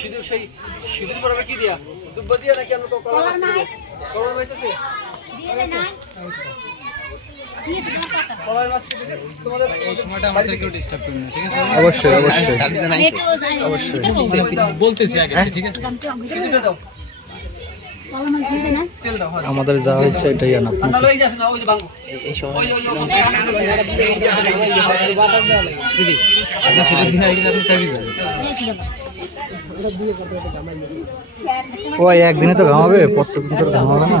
সিঁদুর সেই সিঁদুর পরাবে কি দিয়া দুব্বা দিয়া নাকি আমরা কলার মাছ আছে কলার মাছ দিতেছে তোমাদের এই সময়টা আমাদের কেউ ডিস্টার্ব করবে না ঠিক আছে অবশ্যই অবশ্যই বলতেছি আগে ঠিক আছে সিঁদুরটা দাও তেল দাও আমাদের যা হচ্ছে এটাই আনা ঠান্ডা লই যাস না ওই যে বাঙ্গো এই সময় দিদি আপনি সিঁদুর দিয়ে আইলে আপনি চাবি যাবেন ও একদিনে তো ঘামাবে প্রত্যেকদিন তো ঘামাবে না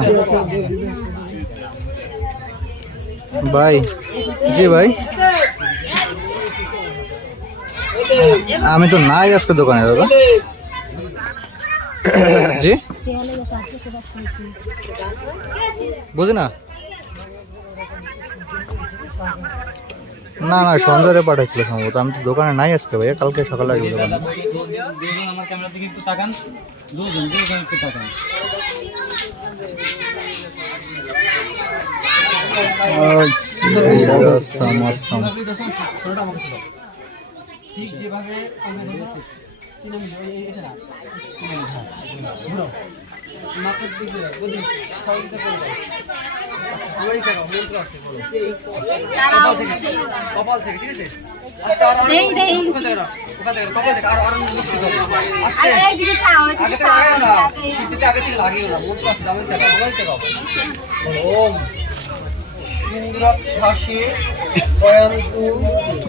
ভাই জি ভাই আমি তো নাই আজকে দোকানে দাদা জি বুঝি না না না সন্ধ্যারে পাঠাচ্ছিল সম্ভবত আমি তো দোকানে নাই আজকে ভাইয়া কালকে সকালে আসবো দোকানে আমার ক্যামেরার দিকে একটু তাকান দুজন একটু তাকান ঠিক যেভাবে কপাল থেকে ঠিক আছে আস্তে আর ওখান থেকে কপাল থেকে আর আস্তে আগে থেকে লাগে না শীতে আগে থেকে লাগিও না মন্ত্র আছে দামের থেকে ওম ইন্দ্রাক্ষাসে স্বয়ন্তু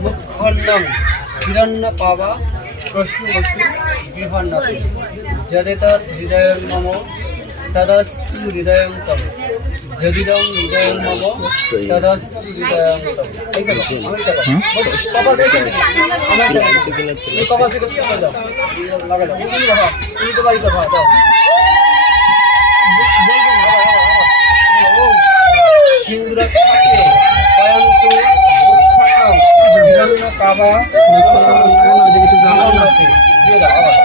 মুখণ্ডং হিরণ্য পাবা প্রশ্নবস্তু বিভান্নতি যদেতৎ হৃদয়ং মম তদস্তু হৃদয়ং তব যদিদং হৃদয়ং মম তদস্তু হৃদয়ং তব ঠিক আছে কপাল থেকে এই কপাল থেকে দাও লাগা দাও তুমি দাও তুমি তো বাড়ি দাও দাও সিন্দুরাক্ষাসে স্বয়ন্তু মুখণ্ডং হিরণ্য পাবা দিয়ে দাও আবার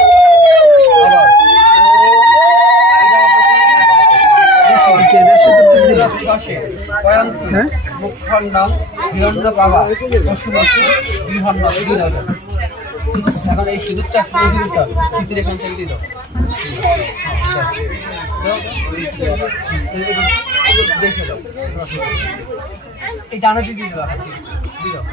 মুখণ্ডং হিরণ্য পাবা পশুবস্তু বিহন্ন এখন এই সিঁদুরটা সিঁদুর এখান থেকে দিয়ে দাও দেখে দাও এই ডানাটি দিয়ে দাও দিয়ে দাও